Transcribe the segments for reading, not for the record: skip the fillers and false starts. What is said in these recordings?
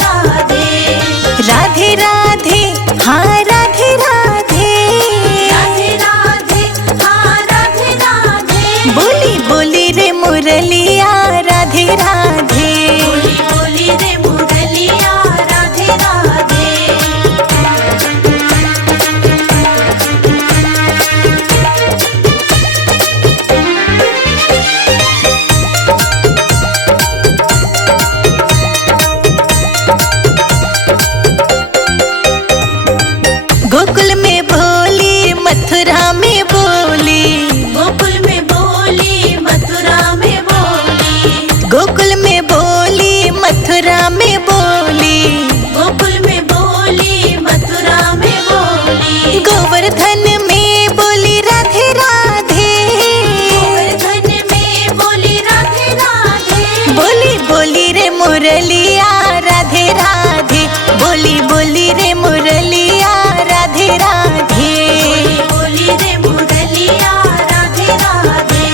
राधे राधे राधे हाँ राधे राधे राधे राधे हाँ राधे राधे बोली बोली रे मुरलिया राधे राधे बोली बोली रे मुरलिया राधे राधे गोकुल में भोली मथुरा में बोली गोकुल में बोली मथुरा में बोली गोकुल में बोली मथुरा में बोली गोकुल में बोली मथुरा में बोली गोवर्धन में बोली राधे राधे गोवर्धन में बोली राधे राधे बोली बोली रे मुरलिया राधे राधे बोली बोली रे मुरलिया राधे राधे बोली बोली रे मुरलिया राधे राधे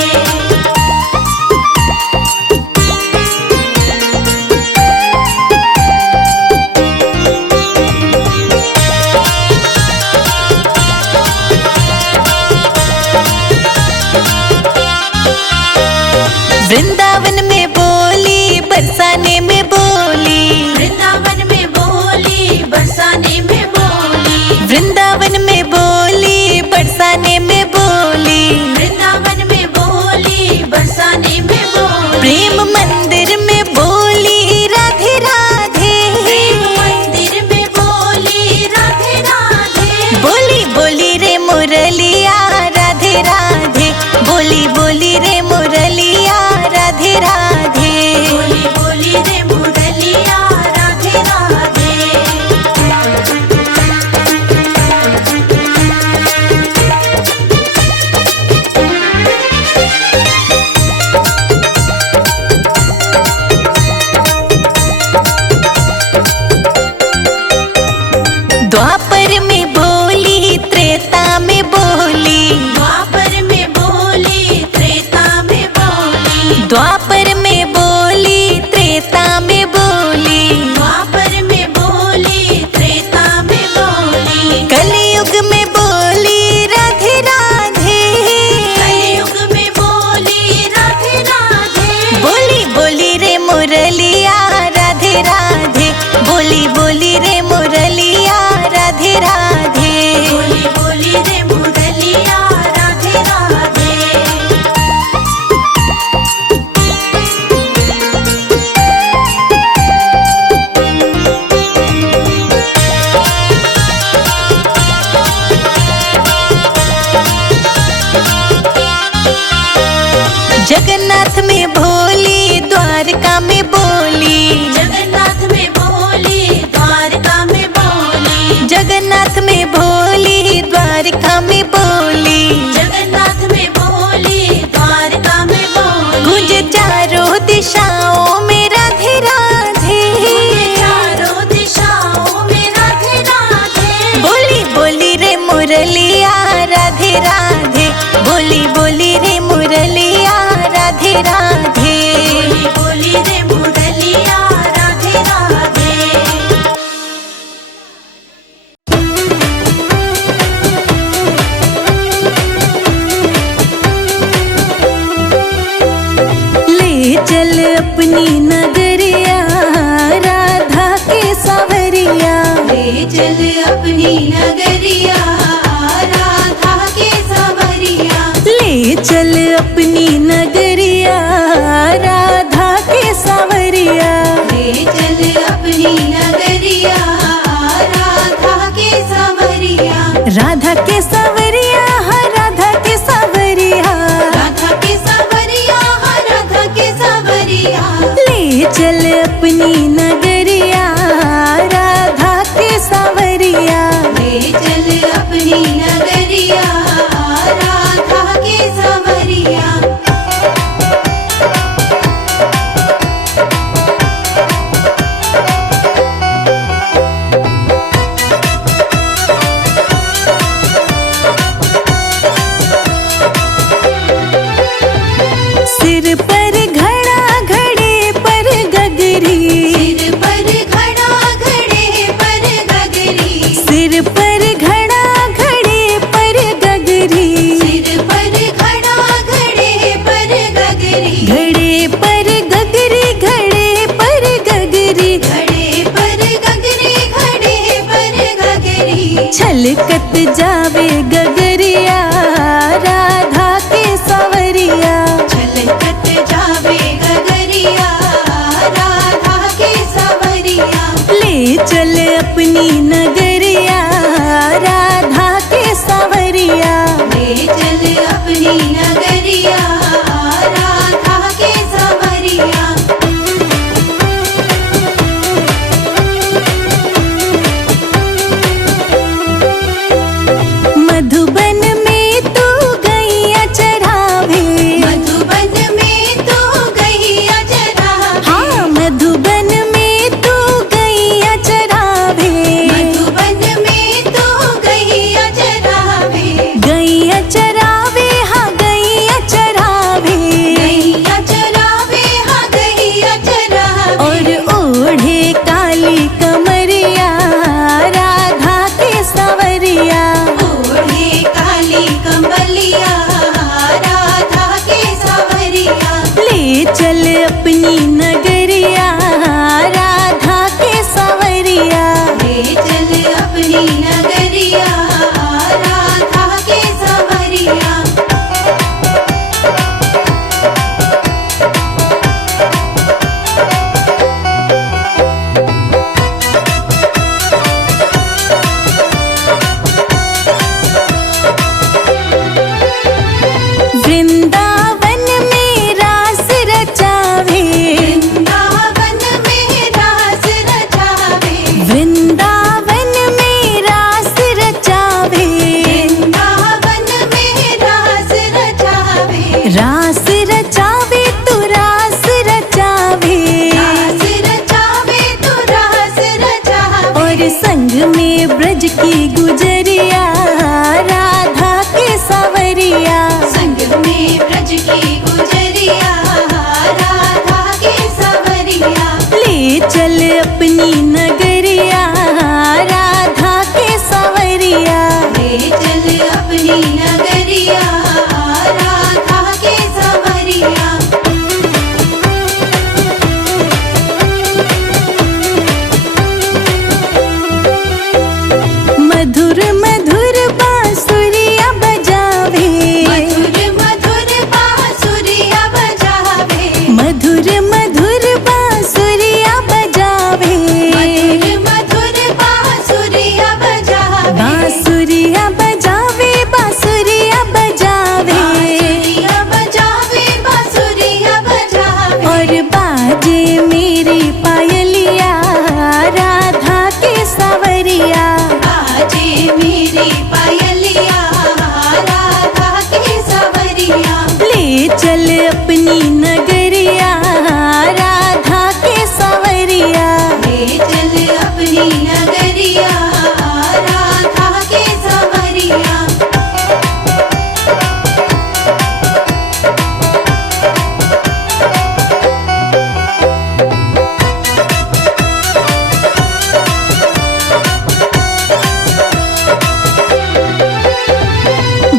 वृंदावन में बोली बरसाने में बोली वृंदावन में बोली बरसाने में बोली वृंदावन में बोली बरसाने में बोली वृंदावन में बोली बरसाने में बोली प्रेम मंदिर में बोली राधे राधे प्रेम मंदिर में बोली राधे राधे बोली बोली रे मुरलिया राधे राधे बोली बोली रे मुरलिया राधे राधे बोली बोली रे मुरलिया राधे राधे द्वापर में बोली त्रेता में बोली द्वापर में बोली त्रेता में बोली द्वापर में बोली त्रेता में बोली द्वापर में बोली त्रेता में बोली कलयुग में बोली राधे राधे कलयुग में बोली राधे राधे बोली बोली रे मुरलिया राधे राधे बोली बोली रे मुरलिया राधे राधे बोली बोली रे मुरलिया राधे राधे जगन्नाथ में भोली द्वारका में बोली जगन्नाथ में बोली द्वारका में बोली जगन्नाथ में भोली द्वारका में बोली जगन्नाथ में बोली द्वारका में बोली गुंज चारों दिशाओं में राधे राधे चारों दिशाओं में राधे राधे बोली बोली रे मुरलिया राधे राधे बोली बोली रे मुरलिया राधे राधे बोली बोली रे मुरलिया राधे राधे ले चल अपनी नगरिया राधा के सावरिया ले चल अपनी नगरिया राधा के सवरिया ले चल अपनी नगरिया राधा के सावरिया ले चल अपनी नगरिया राधा के सवरिया राधा के सावरिया हाँ राधा के सावरिया राधा के सवरिया राधा के सवरिया ले चल अपनी नगरिया राधा के सावरिया ले चल अपनी नगरिया राधा के सवरिया सिर पर घड़ा घड़े पर गगरी सिर छलकत जावे गगरिया राधा के सवरिया। छलकत जावे गगरिया राधा के सवरिया। ले चल अपनी नगरिया राधा के सवरिया। ले चल अपनी नगरिया राधा के सवरिया। मधुबन में तू गैया चरावे। मधुबन में तू गैया चरावे। हाँ मधुबन में तू गैया चरावे। मधुबन में तू गैया चरावे। गैया चरावे हाँ गैया चरावे। गैया चरावे हाँ गैया चरावे। और ओढ़े काली कमरिया राधा के सवरिया। ओढ़े काली कंबलिया राधा के सवरिया। ले चल अपनी नगरिया राधा के सवरिया। ले चल अपनी नगरिया राधा के सवरिया। वृंदावन में रास रचावे। वृंदावन में रास रचावे। वृंदावन में रास रचावे। वृंदावन में रास रचावे। रास रचावे तू रास रचावे। रास रचावे तू रास रचावे। और संग में ब्रज की गुजरिया राधा के सवरिया। संग में ब्रज की गुजरिया राधा के सवरिया। ले चल अपनी नगरिया राधा के सवरिया। ले चल अपनी नगरिया राधा के सवरिया। मधुर मधुर बांसुरिया बजावे। मधुर मधुर बांसुरिया बजावे। मधुर मधुर बांसुरिया बजावे। मधुर मधुर बांसुरिया बजावे। बांसुरिया बजावे बांसुरिया बजावे। बांसुरिया बजावे बांसुरिया बजावे। और बाजे मेरी पायलिया राधा के सवरिया। बाजे मेरी पायलिया राधा के सवरिया। ले चल अपनी नगरिया राधा के सवरिया। ले चल अपनी नगरिया राधा के सवरिया।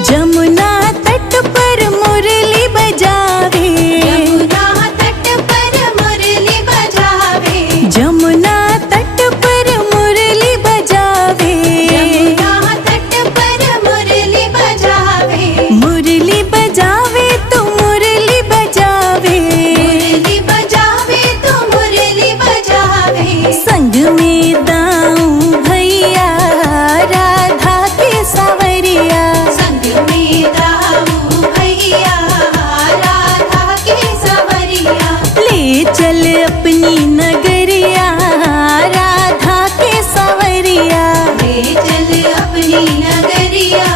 जमुना तट पर मुरली बजावे। यमुना तट पर मुरली बजावे। जमुना तट पर मुरली बजावे। यमुना तट पर मुरली बजावे। मुरली बजावे तो मुरली बजावे। मुरली बजावे तो मुरली बजावे। संग में दाऊं भैया राधा के सवरिया। संग में दाऊ भैया राधा के सवरिया। ले चल अपनी नगरिया राधा के सवरिया। ले चल अपनी नगरिया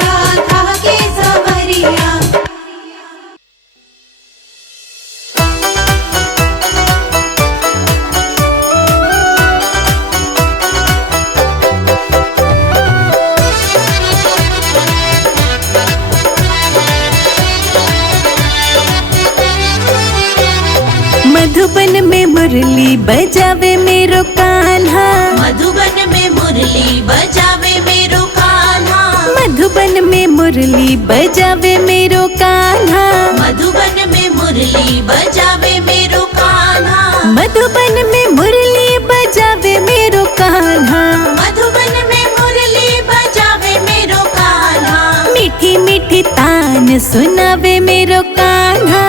राधा के सवरिया। मधुबन में मुरली बजावे मेरो कान्हा। मधुबन में मुरली बजावे मेरो कान्हा। मधुबन में मुरली बजावे मेरो कान्हा। मधुबन में मुरली बजावे मेरो कान्हा। मधुबन में मुरली बजावे मेरो कान्हा। मधुबन में मुरली सुनावे मेरो कान्हा।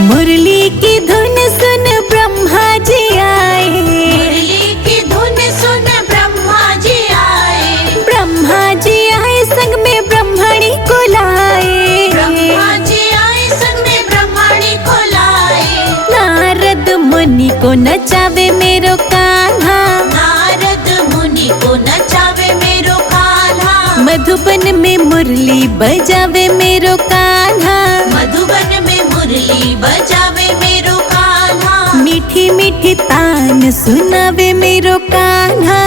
मुरली की धुन सुन ब्रह्मा जी आए, मुरली की धुन सुन ब्रह्मा जी आए, ब्रह्मा जी आए संग में ब्रह्मणी को लाए। ब्रह्मा जी आए संग में ब्रह्मणी को लाए। नारद मुनि को नचावे मेरो कान्हा, नारद मुनि को नचावे मेरो कान्हा। मधुबन में मुरली बजावे मेरो कान्हा, मधुबन में मुरली बजावे मेरो कान्हा। मीठी मीठी तान सुनावे मेरो कान्हा।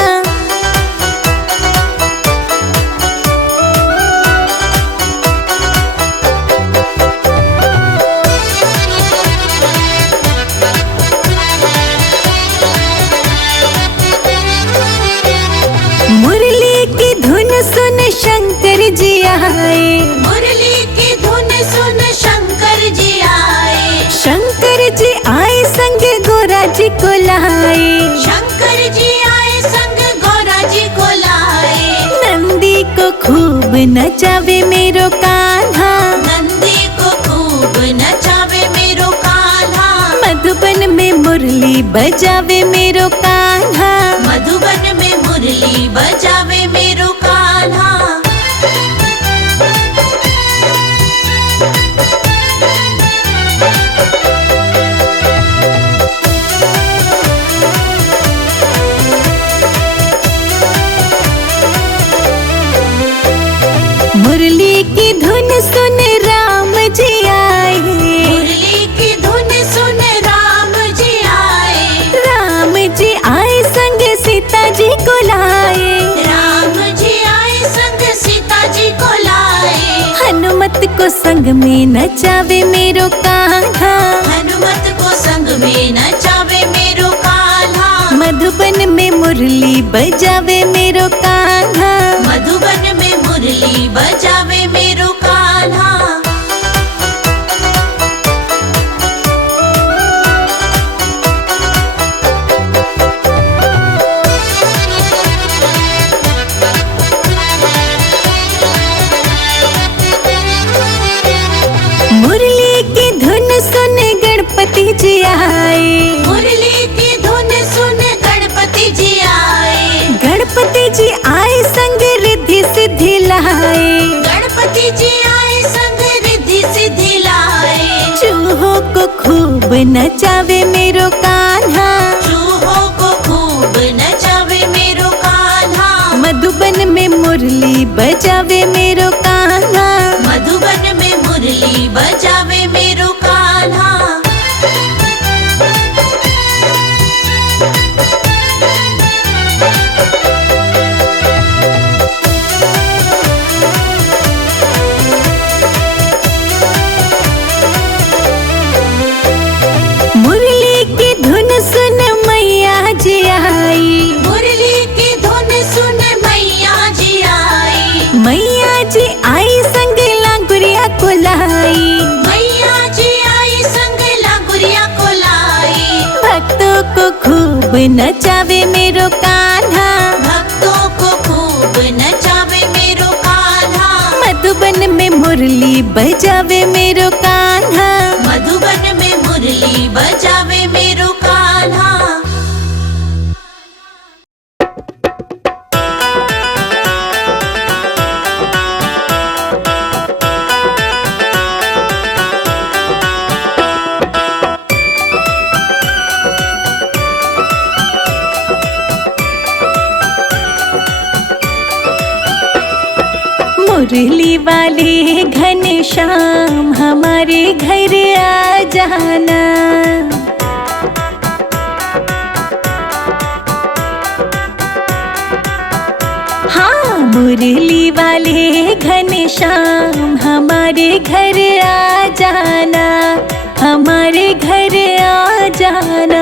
मुरली की धुन सुन शंकर जी आए, मुरली की धुन सुन शंकर जी आए। शंकर जी आए संग गोरा जी को लाए। शंकर जी आए संग गौरा जी को लाए। नंदी को खूब नचावे मेरो कान्हा, नंदी को खूब नचावे मेरो कान्हा। मधुबन में मुरली बजावे मेरो कान्हा। मधुबन में मुरली बजावे मेरो कान्हा। मुरली की धुन सुन राम जी आए, मुरली की धुन सुन राम जी आए। राम जी आए संग सीता जी को लाए। राम जी आए संग सीता जी को लाए। हनुमत को संग में नचावे मेरो कान्हा, हनुमत को संग में नचावे मेरो कान्हा। मधुबन में मुरली बजावे मेरो कान्हा। मधुबन में मुरली बजावे मेरो कान्हा। मुरली की धुन सुन गणपति जी आए, मुरली की धुन सुन गणपति जी आए। गणपति जी आए संग रिद्धि सिद्धि लाए। गणपति जी आए संग रिद्धि सिद्धि लाए। चूहों को खूब नचावे मेरो कान्हा, चूहों को खूब नचावे मेरो कान्हा। मधुबन में मुरली बजावे मेरो कान्हा। मधुबन में मुरली बजावे मेरो कान्हा। मुरली की धुन सुन मैया जी आई, मुरली की धुन सुन मैया जी आई। मैया जी आई संग लांगुरिया को लाई। मैया जी आई संग लागुरिया को लाई। भक्तों को खूब नचावे मेरो कान्हा, भक्तों को खूब नचावे मेरो कान्हा। मधुबन में मुरली बजावे मेरो कान्हा। मधुबन में मुरली बजावे मेरो कान्हा। मुरली वाले घनश्याम हमारे घर आ जाना। हाँ, मुरली वाले घनश्याम हमारे घर आ जाना, हमारे घर आ जाना।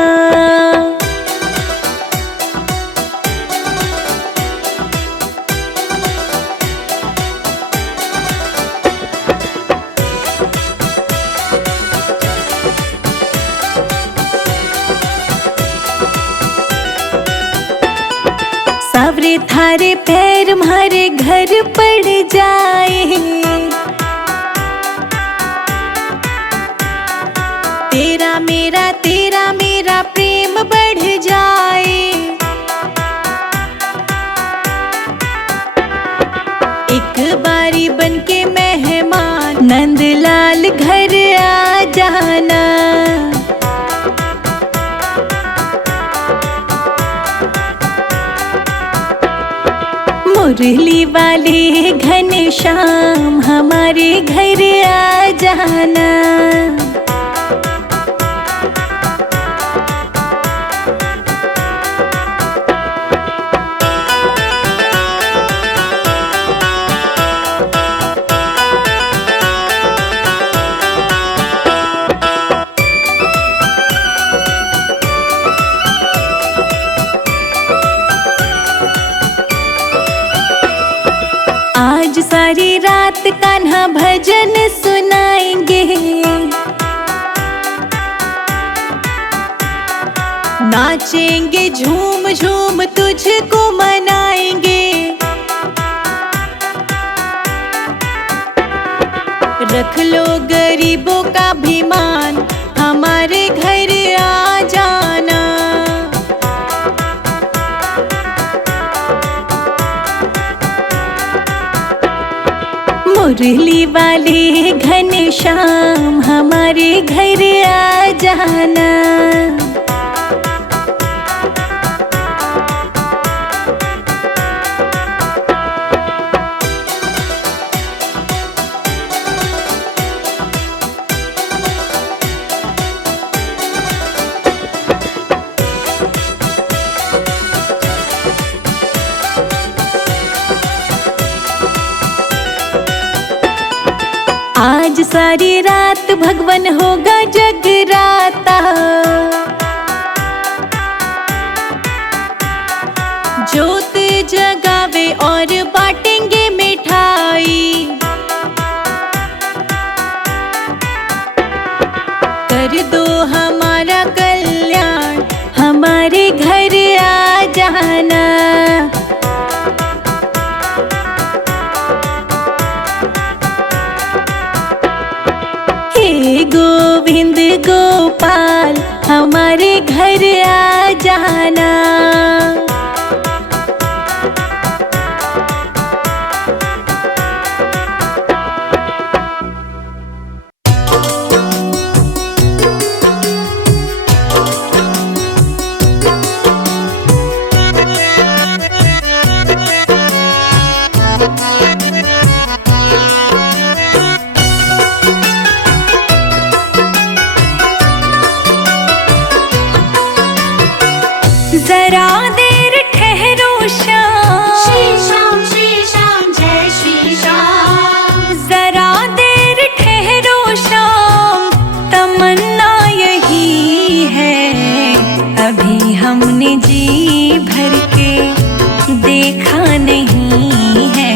सावरे थारे पैर मारे घर पड़ जाए। तेरा मेरा प्रेम बढ़ जाए। एक बारी बनके मेहमान नंदलाल घर आ जाना। मुरली वाले घनश्याम हमारे घर आ जाना। आज सारी रात कान्हा भजन सुनाएंगे। नाचेंगे झूम झूम तुझको मनाएंगे। रख लो गरीबों का अभिमान हमारे घर आ जाना। मुरली वाले घनश्याम हमारे घर आ जाना। आज सारी रात भगवन होगा जगराता। जोत जगावे और बांटेंगे मिठाई। कर दो हमारा कल्याण हमारे घर आ जाना। गोविंद गोपाल हमारे घर आ जाना। जरा देर ठहरो श्याम। श्री श्याम जय श्री श्याम। जरा देर ठहरो श्याम तमन्ना यही है। अभी हमने जी भर के देखा नहीं है।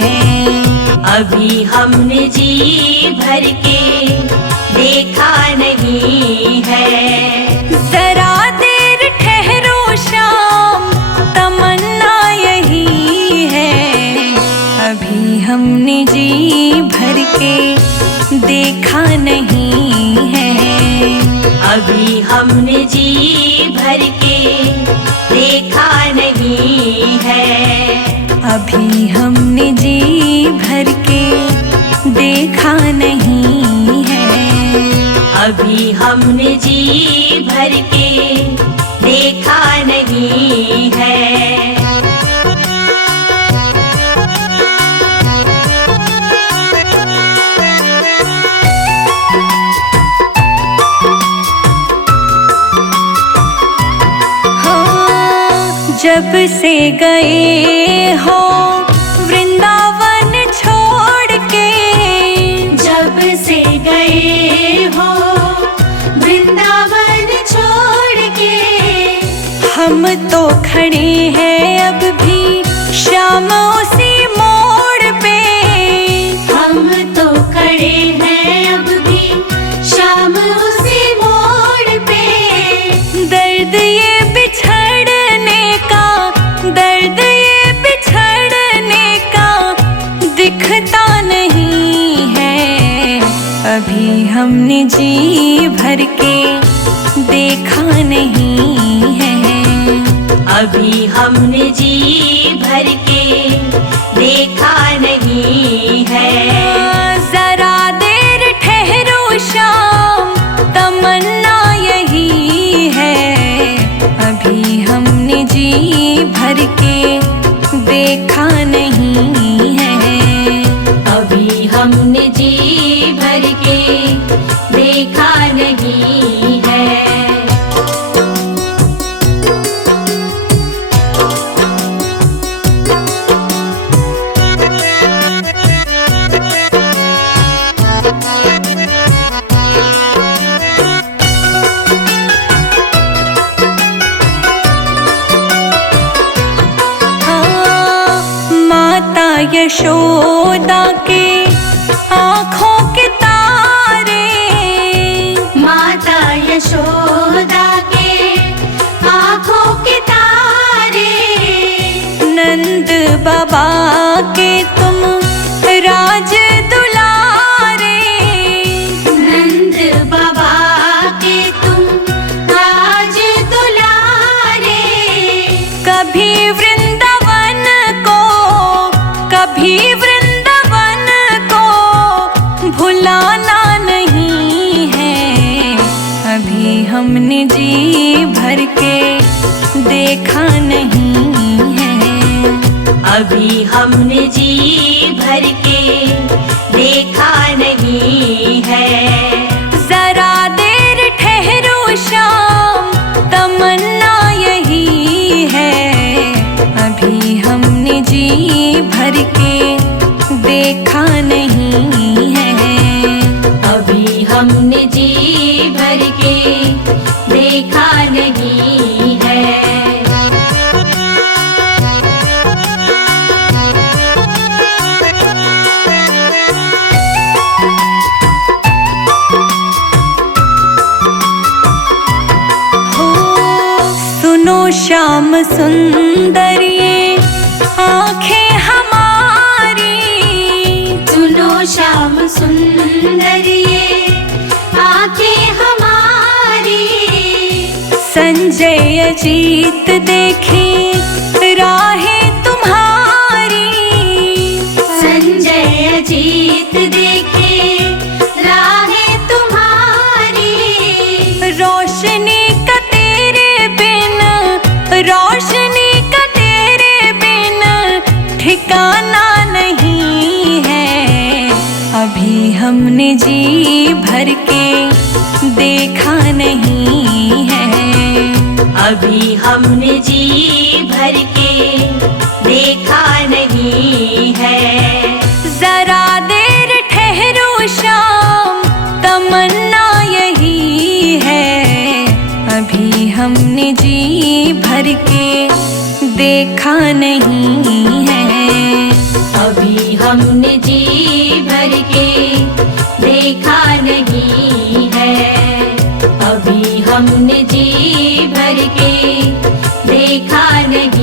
अभी हमने जी भर के देखा नहीं है। जरा देर ठहरो श्याम तमन्ना यही है। अभी हमने जी भर के देखा नहीं है। अभी हमने जी भर के देखा नहीं है। अभी हमने जी भर के देखा नहीं है। अभी हमने जी भर के देखा नहीं है। जब से गए हो वृंदावन छोड़ के। जब से गए हो वृंदावन छोड़ के। हम तो खड़े हैं अब भी श्याम उसी मोड़ पे। हम तो खड़े हैं अब भी श्याम उसी मोड़ पे। दर्द ये बिछड़ने का, दर्द ये हमने जी भर के देखा नहीं है। अभी हमने जी भर के देखा नहीं है। जरा देर ठहरो शाम, तमन्ना यही है। अभी हमने जी भर के देखा नहीं है। अभी हमने जी भर के देखा नहीं है। माता यशोदा के आँखों के तारे, माता यशोदा के आँखों के तारे, नंद बाबा के तुम राज दुलारे। नंद बाबा के तुम राज दुलारे। कभी वृंदावन को, कभी वृंदावन को भुलाना नहीं है। अभी हमने जी भर के देखा नहीं है। अभी हमने जी भर के देखा नहीं है। जरा देर ठहरो शाम, तमन्ना यही है। अभी हमने जी भर के देखा नहीं है। अभी हमने जी भर के देखा नहीं है। हो सुनो श्याम सुंदर ये आँखें हमारी। सुनो श्याम सुंदर ये आँखें हमारी। संजय अजीत देखे राहें तुम्हारी। संजय अजीत देखे राहें तुम्हारी। रोशनी का तेरे बिन, रोशनी का तेरे बिन ठिकाना नहीं है। अभी हमने जी भर के देखा नहीं है। अभी हमने जी भर के देखा नहीं है। जरा देर ठहरो शाम, तमन्ना यही है। अभी हमने जी भर के देखा नहीं है। अभी हमने जी भर के देखा नहीं है। अभी हमने जी भर के देखा नहीं